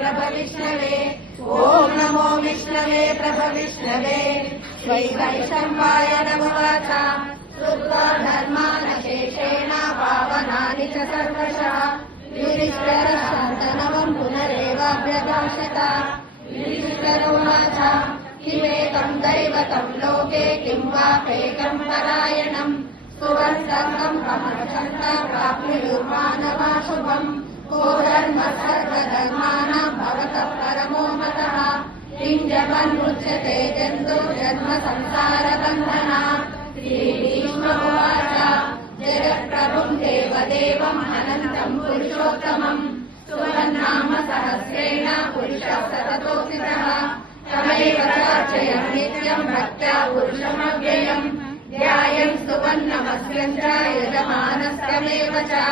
प्रभविष्णवे ॐ नमो विष्णवे प्रभविष्णवे श्रीवैष्णवाय नमोवाच श्रुत्वा धर्मानशेषेण पावनानि च सर्वशः युधिष्ठिरशान्तनवम् पुनरेवाभ्यभाषत युधिष्ठिरोवाच किमेकम् दैवतम् लोके किम् वापेकम् परायणम् सुवर्णम् कमर्षन्त प्राप्नुयुर्मानवा शुभम् को धर्म सर्वधर्माणाम् भवतः परमो मतः किञ्जपन्मुच्यते जन्तुर्जन्म संसारबन्धनात् श्रीभीष्मोवाच जगत्प्रभुम् देवदेवम् अनन्तम् पुरुषोत्तमम् सुवन्नाम सहस्रेण पुरुषः सततोऽसितः तमैव चार्चयम् नित्यम् भक्त्या पुरुषमव्ययम् ध्यायम् सुवन्नमस्यम् च यजमानस्यमेव च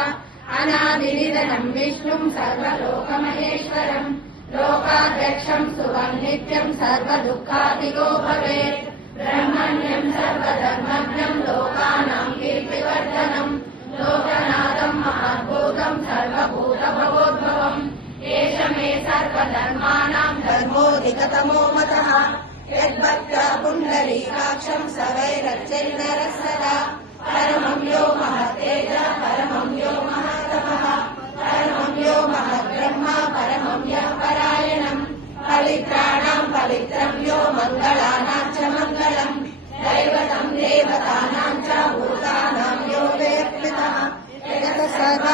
अनादिनिधनम् विष्णुम् सर्वलोकमहेश्वरम् लोकाध्यक्षम् सुवन्नित्यम् सर्वदुःखादिगो भवेत् ब्रह्मण्यम् सर्वधर्मज्ञम् लोकानाम् कीर्तिवर्धनम् लोकनाथम् महाद्भूतम् सर्वभूतभवोद्भवम् एष मे सर्वधर्माणाम् धर्मोऽधिकतमो मतः यद्भक्त्या पुण्डरीकाक्षम् स वैरच्चैर्नरः सदा परमं यो महत्तेज परमं यो महातपः परमं यो महद्ब्रह्मा परमं यः परायणम् पवित्राणाम् पवित्रं यो मङ्गलानाम् च मङ्गलम् दैवतम् देवतानाम् च भूतानाम् यो वेत्कृतः जगतः सर्व